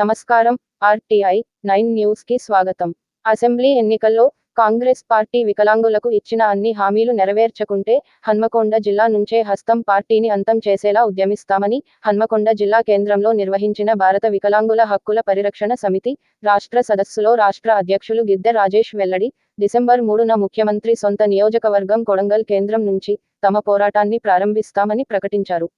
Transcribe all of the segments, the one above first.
నమస్కారం RTI nine న్యూస్కి స్వాగతం. అసెంబ్లీ ఎన్నికల్లో కాంగ్రెస్ పార్టీ వికలాంగులకు ఇచ్చిన అన్ని హామీలు నెరవేర్చకుంటే హన్మకొండ జిల్లా నుంచే హస్తం పార్టీని అంతం చేసేలా ఉద్యమిస్తామని హన్మకొండ జిల్లా కేంద్రంలో నిర్వహించిన భారత వికలాంగుల హక్కుల పరిరక్షణ సమితి రాష్ట్ర సదస్సులో రాష్ట్ర అధ్యక్షులు గిద్దె రాజేష్ వెల్లడి డిసెంబర్ మూడున ముఖ్యమంత్రి సొంత నియోజకవర్గం కొడంగల్ కేంద్రం నుంచి తమ పోరాటాన్ని ప్రారంభిస్తామని ప్రకటించారు.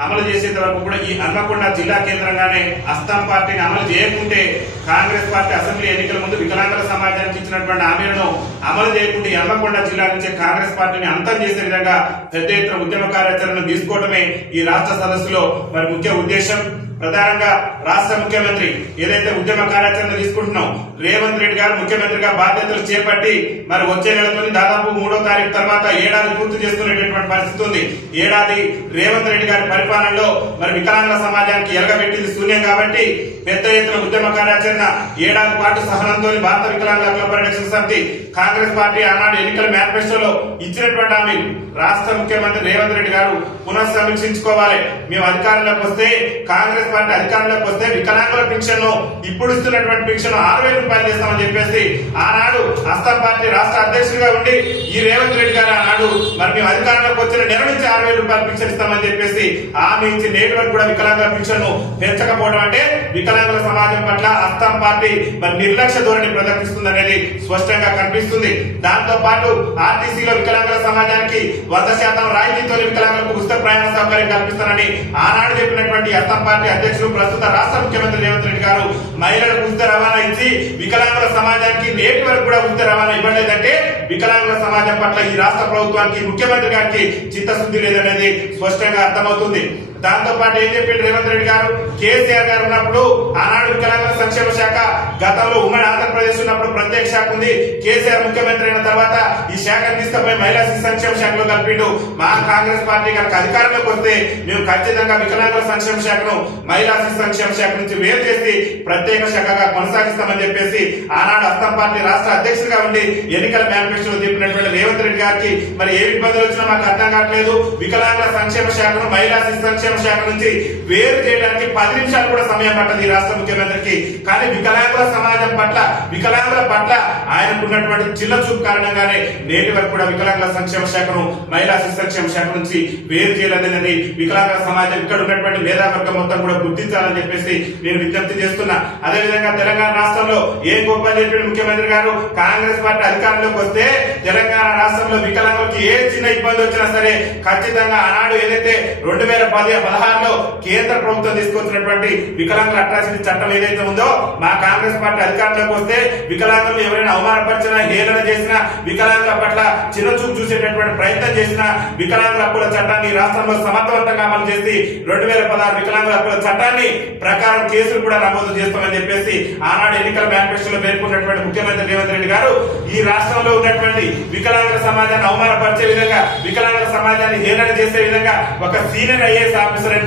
అమలు చేసేంత వరకు కూడా ఈ హన్మకొండ జిల్లా కేంద్రంగానే అస్సాం పార్టీని అమలు చేయకుంటే కాంగ్రెస్ పార్టీ అసెంబ్లీ ఎన్నికల ముందు వికలాంగుల సమాజానికి ఇచ్చినటువంటి హామీలను అమలు చేయకుంటే హన్మకొండ జిల్లా నుంచే కాంగ్రెస్ పార్టీని అంతం చేసే విధంగా పెద్ద ఎత్తున ఉద్యమ కార్యాచరణను తీసుకోవడమే ఈ రాష్ట్ర సదస్సులో మరి ముఖ్య ఉద్దేశం. ప్రధానంగా రాష్ట్ర ముఖ్యమంత్రి ఏదైతే ఉద్యమ కార్యాచరణ తీసుకుంటున్నాం రేవంత్ రెడ్డి గారు ముఖ్యమంత్రిగా బాధ్యతలు చేపట్టి మరి వచ్చే నెలతో దాదాపు మూడో తారీఖు తర్వాత ఏడాది పూర్తి చేసుకునేటటువంటి పరిస్థితి ఉంది. ఏడాది రేవంత్ రెడ్డి గారి పరిపాలనలో మరి వికలాంగుల సమాజానికి ఎలగబెట్టింది శూన్యం కాబట్టి పెద్ద ఎత్తున ఉద్యమ కార్యాచరణ ఏడాది పాటు సహనంతో భారత వికలాంగుల హక్కుల పరిరక్షణ సమితి కాంగ్రెస్ పార్టీ ఆనాడు ఎన్నికల మేనిఫెస్టోలో ఇచ్చినటువంటి హామీ రాష్ట్ర ముఖ్యమంత్రి రేవంత్ రెడ్డి గారు పునఃసమీక్షించుకోవాలి. మేము అధికారంలోకి వస్తే కాంగ్రెస్ పార్టీ అధికారంలోకి వస్తే వికలాంగుల పెన్షన్ ఇప్పుడు ఇస్తున్నటువంటి పెన్షన్ ఆరు వేల రూపాయలు చేస్తామని చెప్పేసి ఆనాడు అస్సాం పార్టీ రాష్ట్ర అధ్యక్షుడిగా ఉండి ఈ రేవంత్ రెడ్డి గారు ఆనాడు మరి మేము అధికారంలోకి వచ్చిన నెల నుంచి ఆరు వేల రూపాయలు పెన్షన్ ఇస్తామని చెప్పేసి ఆమె ఇచ్చి నేటి వరకు కూడా వికలాంగుల పెన్షన్ పెంచకపోవడం అంటే వికలాంగుల సమాజం పట్ల అస్సాం పార్టీ మరి నిర్లక్ష్య ధోరణి ప్రదర్శిస్తుంది అనేది స్పష్టంగా కనిపిస్తుంది. దాంతో పాటు ఆర్టీసీలో వికలాంగుల సమాజానికి వంద శాతం రాయితీతో వికలాంగులకు ఉచిత ప్రయాణ సౌకర్యం కల్పిస్తానని ఆనాడు చెప్పినటువంటి అస్సాం పార్టీ అధ్యక్షుడు ప్రస్తుత రాష్ట్ర ముఖ్యమంత్రి రేవంత్ రెడ్డి గారు మహిళలకు ఉచిత రవాణా ఇచ్చి వికలాంగుల సమాజానికి నేటి వరకు కూడా ఉచిత రవాణా ఇవ్వలేదంటే వికలాంగుల సమాజం పట్ల ఈ రాష్ట్ర ప్రభుత్వానికి ముఖ్యమంత్రి గారికి చిత్తశుద్ధి లేదనేది స్పష్టంగా అర్థమవుతుంది. దాంతో పాటు ఏం చెప్పిండు రేవంత్ రెడ్డి గారు? కేసీఆర్ గారు ఉన్నప్పుడు ఆనాడు వికలాంగుల సంక్షేమ శాఖ గతంలో ఉమ్మడి ఆంధ్రప్రదేశ్ ఉన్నప్పుడు ప్రత్యేక శాఖ ఉంది. కేసీఆర్ ముఖ్యమంత్రి అయిన తర్వాత ఈ శాఖ తీసుకుపోయి మహిళా శిశు సంక్షేమ శాఖలో కలిపిండు. మా కాంగ్రెస్ పార్టీ కనుక అధికారంలోకి వస్తే మేము ఖచ్చితంగా వికలాంగుల సంక్షేమ శాఖను మహిళా శిశు సంక్షేమ శాఖ నుంచి వేరు చేసి ప్రత్యేక శాఖగా కొనసాగిస్తామని చెప్పేసి ఆనాడు అస్సాం పార్టీ రాష్ట్ర అధ్యక్షుడిగా ఉండి ఎన్నికల మేనిఫెస్టోలో చెప్పినటువంటి రేవంత్ రెడ్డి గారికి మరి ఏ ఇబ్బందులు వచ్చినా మాకు అర్థం కావట్లేదు. వికలాంగుల సంక్షేమ శాఖను మహిళా శిశు సంక్షేమ శాఖ నుంచి వేరు చేయడానికి పది నిమిషాలు కూడా సమయం పట్టదు ఈ రాష్ట్ర ముఖ్యమంత్రికి. కానీ వికలాంగుల సమాజం పట్ల వికలాంగుల పట్ల ఆయనకున్నటువంటి చిన్న చూపు కారణంగానే నేటి వరకు కూడా వికలాంగుల సంక్షేమ శాఖను మహిళా శిశు సంక్షేమ శాఖ నుంచి వేరు చేయాలనేది వికలాంగుల సమాజం ఇక్కడ ఉన్నటువంటి మేధావర్గం మొత్తం కూడా గుర్తించాలని చెప్పేసి నేను విజ్ఞప్తి చేస్తున్నా. అదే విధంగా తెలంగాణ రాష్ట్రంలో ఏం గొప్ప చెప్పిన ముఖ్యమంత్రి గారు కాంగ్రెస్ పార్టీ అధికారంలోకి వస్తే తెలంగాణ రాష్ట్రంలో వికలాంగులకు ఏ చిన్న ఇబ్బంది వచ్చినా సరే ఖచ్చితంగా ఆనాడు ఏదైతే రెండు వేల పది పదహారులో కేంద్ర ప్రభుత్వం తీసుకొచ్చినటువంటి వికలాంగుల అట్రాసిటీ చట్టం ఏదైతే ఉందో మా కాంగ్రెస్ పార్టీ అధికారంలోకి వస్తే వికలాంగులు ఎవరైనా అవమానపరిచినా హేళన చేసినా వికలాంగుల పట్ల చిన్నచూపు చూసేటటువంటి ప్రయత్నం చేసిన వికలాంగుల హక్కుల చట్టాన్ని రాష్ట్రంలో సమర్థవంతంగా అమలు చేసి రెండు వేల పదహారు వికలాంగుల హక్కుల చట్టాన్ని ప్రకారం కేసులు కూడా నమోదు చేస్తామని చెప్పేసి ఆనాడు ఎన్నికల మేనిఫెస్టోలో పేర్కొన్నటువంటి ముఖ్యమంత్రి రేవంత్ రెడ్డి గారు ఈ రాష్ట్రంలో ఉన్నటువంటి వికలాంగుల సమాజాన్ని అవమానపరిచే విధంగా వికలాంగుల సమాజాన్ని హేళన చేసే విధంగా ఒక senior IAS officer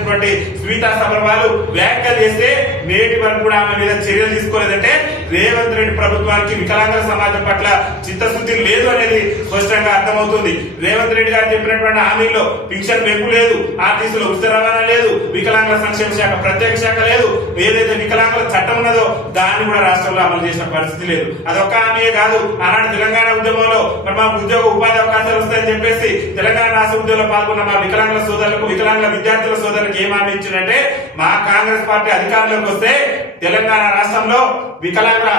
Smita Sabharwal వ్యాఖ్యలు చేస్తే నేటి వరకు కూడా ఆమె మీద చర్యలు తీసుకోలేదంటే రేవంత్ రెడ్డి ప్రభుత్వానికి వికలాంగుల సమాజం పట్ల చిత్తశుద్ధి లేదు అనేది స్పష్టంగా అర్థమవుతుంది. రేవంత్ రెడ్డి గారు చెప్పినటువంటి హామీల్లో పింఛన్ పెంపు లేదు. ఆర్టీసీలో ఉచిత రవాణా వికలాంగుల సంక్షేమ శాఖ ప్రత్యేక శాఖ లేదు. ఏదైతే వికలాంగుల చట్టం ఉన్నదో దాన్ని కూడా రాష్ట్రంలో అమలు చేసిన పరిస్థితి లేదు. అదొక్క హామీయే కాదు. ఆనాడు తెలంగాణ ఉద్యమంలో మరి మాకు ఉద్యోగ ఉపాధి అవకాశాలు వస్తాయని చెప్పేసి తెలంగాణ రాష్ట్ర ఉద్యోగంలో పాల్గొన్న మా వికలాంగుల సోదరులకు వికలాంగుల విద్యార్థుల సోదరులకు ఏం హామీ ఇచ్చిందంటే మా కాంగ్రెస్ పార్టీ అధికారంలోకి వస్తే తెలంగాణ రాష్ట్రంలో వికలాంగుల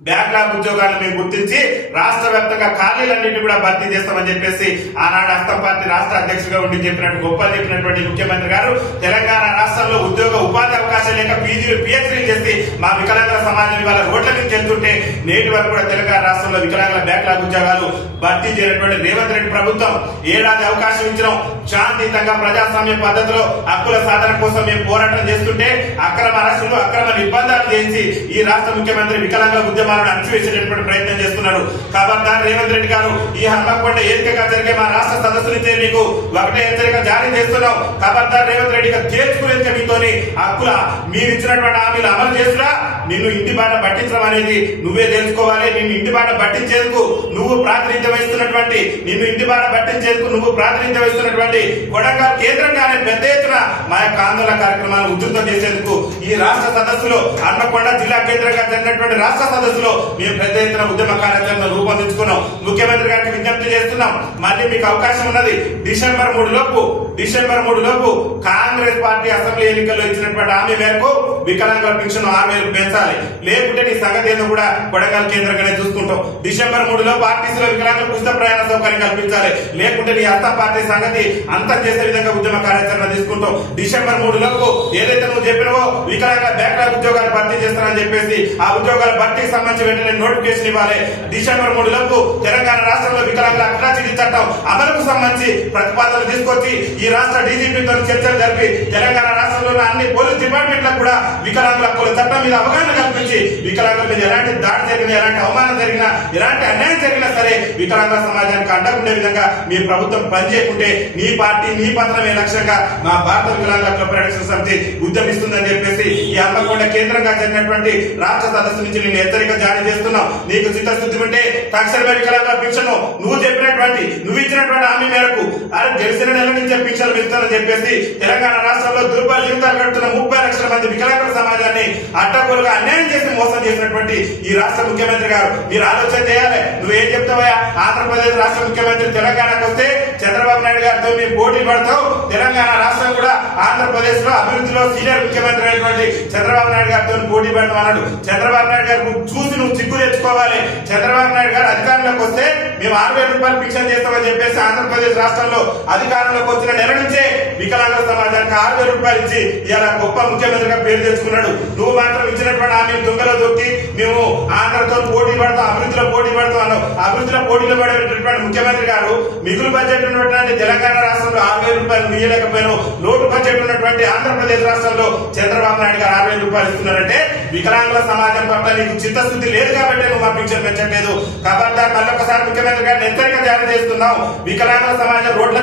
బ్యాక్లాగ్ ఉద్యోగాలను మేము గుర్తించి రాష్ట్ర వ్యాప్తంగా ఖాళీలన్నింటినీ కూడా భర్తీ చేస్తామని చెప్పేసి ఆనాడు అస్తం పార్టీ రాష్ట్ర అధ్యక్షుడిగా ఉండి చెప్పినట్టు గొప్ప చెప్పినటువంటి ముఖ్యమంత్రి గారు తెలంగాణ రాష్ట్రంలో ఉద్యోగ ఉపాధి అవకాశాలు లేక పీజీలు పిహెచ్డీలు చేసి మా వికలాంగుల సమాజం ఇవాళ రోడ్ల నుంచి వెళ్తుంటే నేటి వరకు కూడా తెలంగాణ రాష్ట్రంలో వికలాంగుల బ్యాక్లాగ్ ఉద్యోగాలు భర్తీ చేయనటువంటి రేవంత్ రెడ్డి ప్రభుత్వం ఏడాది అవకాశం ఇచ్చిన శాంతియుతంగా ప్రజాస్వామ్య పద్ధతిలో హక్కుల సాధన కోసం మేము పోరాటం చేస్తుంటే అక్రమ అరెస్టులు అక్రమ నిర్బంధాలు చేసి ఈ రాష్ట్ర ముఖ్యమంత్రి వికలాంగుల ఉద్యమాలను అణచివేసేటటువంటి ప్రయత్నం చేస్తున్నారు కాబట్టి రేవంత్ రెడ్డి గారు ఈ హన్మకొండ ఏరికగా జరిగే మా రాష్ట్ర సదస్సులైతే మీకు ఒకటే హెచ్చరిక జారీ చేస్తున్నాం కాబట్టి రేవంత్ రెడ్డి గారు తేల్చుకునేందుకు మీతోని హక్కుల మీరు ఇచ్చినటువంటి హామీలు అమలు చేసినా నిన్ను ఇంటి బాట పట్టించడం అనేది నువ్వే తెలుసుకోవాలి నిన్ను ఇంటి బాట పట్టించేందుకు నువ్వు ప్రాతినిధ్యం వహిస్తున్నటువంటి నిన్ను ఇంటి బాట పట్టించేందుకు నువ్వు ప్రాతినిధ్యం వహిస్తున్నటువంటి కొడంగల్ కేంద్రంగానే పెద్ద ఎత్తున మా యొక్క ఆందోళన కార్యక్రమాలను ఉధృతం చేసేందుకు ఈ రాష్ట్ర సదస్సులో అన్నకొండ జిల్లా కేంద్రంగా జరిగినటువంటి రాష్ట్ర సదస్సు సదస్సులో మేము పెద్ద ఎత్తున ఉద్యమ కార్యాచరణ రూపొందించుకున్నాం. ముఖ్యమంత్రి గారికి విజ్ఞప్తి చేస్తున్నాం. మళ్ళీ మీకు అవకాశం ఉన్నది. డిసెంబర్ మూడు లోపు డిసెంబర్ మూడు లోపు కాంగ్రెస్ పార్టీ అసెంబ్లీ ఎన్నికల్లో ఇచ్చినటువంటి హామీ మేరకు వికలాంగుల పెన్షన్ ఆరు వేలు పెంచాలి. లేకుంటే నీ సంగతి ఏదో కూడా కొడంగల్ కేంద్రంగానే చూసుకుంటాం. డిసెంబర్ మూడులో లోపు ఆర్టీసీలో వికలాంగులకు ఉచిత ప్రయాణ సౌకర్యం కల్పించాలి. లేకుంటే నీ అత్త పార్టీ సంగతి అంతం చేసే విధంగా ఉద్యమ కార్యాచరణ తీసుకుంటాం. డిసెంబర్ మూడు లోపు ఏదైతే నువ్వు చెప్పినవో వికలాంగ బ్యాక్లాగ్ ఉద్యోగాలు భర్తీ చేస్తానని చెప్పేసి ఆ ఉద్యోగాల భర్తీకి సంబంధించి వెంటనే నోటిఫికేషన్ ఇవ్వాలి. డిసెంబర్ మూడు లోపు తెలంగాణ రాష్ట్రంలో వికలాంగుల అక్రాచిటీ చట్టం అమలుకు సంబంధించి ప్రతిపాదనలు తీసుకొచ్చి ఈ రాష్ట్ర డీజీపీతో చర్చలు జరిపి తెలంగాణ రాష్ట్రంలో అన్ని పోలీస్ డిపార్ట్మెంట్లకు కూడా వికలాంగుల హక్కుల చట్టం మీద అవగాహన కల్పించి వికలాంగుల మీద ఎలాంటి దాడి జరిగినా ఎలాంటి అవమానం జరిగినా ఎలాంటి అన్యాయం జరిగినా సరే వికలాంగ సమాజానికి అడ్డకుండే విధంగా మీ ప్రభుత్వం పనిచేయకుంటే నీ పార్టీ నీ పత్రమే లక్ష్యంగా మా భారత వికలాంగుల హక్కుల సమితి ఉద్యమిస్తుందని చెప్పేసి ఈ హన్మకొండ కేంద్రంగా జరిగినటువంటి రాష్ట్ర సదస్సు నుంచి నేను హెచ్చరిక జారీ చేస్తున్నావు నీకు చిత్తశుద్ధి ఉంటే తక్షణమే వికలాంగ నువ్వు చెప్పినటువంటి నువ్వు ఇచ్చినటువంటి హామీ మేరకు అరే గెలిచిన నెల నుంచే పింఛన్లు పెంచుతానని చెప్పేసి తెలంగాణ రాష్ట్రంలో దుర్బల జీవితాలు గడుపుతున్న ముప్పై లక్షల మంది వికలాంగుల సమాజాన్ని అడ్డగోలుగా అన్యాయం చేసి మోసం చేసినటువంటి ఈ రాష్ట్ర ముఖ్యమంత్రి గారు. మీరు ఆలోచన చేయాలి. నువ్వేం చెప్తావా ఆంధ్రప్రదేశ్ రాష్ట్ర ముఖ్యమంత్రి తెలంగాణకు వస్తే చంద్రబాబు నాయుడు గారితో మేము పోటీ పడతావు తెలంగాణ రాష్ట్రం కూడా ఆంధ్రప్రదేశ్లో అభివృద్ధిలో సీనియర్ ముఖ్యమంత్రి అయినటువంటి చంద్రబాబు నాయుడు గారితో పోటీ పడతాం అన్నాడు. చంద్రబాబు నాయుడు గారు చూసి నువ్వు చిక్కు తెచ్చుకోవాలి. చంద్రబాబు నాయుడు గారు అధికారంలోకి వస్తే మేము ఆరు వేల రూపాయలు పింఛన్ చేస్తామని చెప్పేసి ఆంధ్రప్రదేశ్ రాష్ట్రంలో అధికారంలోకి వచ్చిన నెల నుంచే వికలాంగుల సమాజానికి ఆరు వేల రూపాయలు ఇచ్చి ఇలా గొప్ప ముఖ్యమంత్రిగా పేరు తెచ్చుకున్నాడు. నువ్వు మాత్రం ఇచ్చినటువంటి హామీలు దొంగలో దొక్కి మేము ఆంధ్రతో పోటీ పడతాం అభివృద్ధిలో పోటీ పడతాం అన్నావు. అభివృద్ధిలో పోటీలో పడేటటువంటి ముఖ్యమంత్రి గారు మిగులు బడ్జెట్ ఉన్నటువంటి తెలంగాణ రాష్ట్రంలో ఆరు వేల రూపాయలు ఇయ్యలేకపోయినావు లోటు బడ్జెట్ ఉన్నటువంటి ఆంధ్రప్రదేశ్ రాష్ట్రంలో చంద్రబాబు నాయుడు గారు ఆరు వేల రూపాయలు ఇస్తున్నారంటే వికలాంగుల సమాజం పట్ల నీకు చిత్తశుద్ధి లేదు కాబట్టి నువ్వు మా పింఛన్ పెంచట్లేదు. కాబట్టి మళ్ళీ ఒకసారి ముఖ్యమంత్రి గారిని హెచ్చరిక జారీ చేస్తున్నావు. వికలాంగుల సమాజం రోడ్ల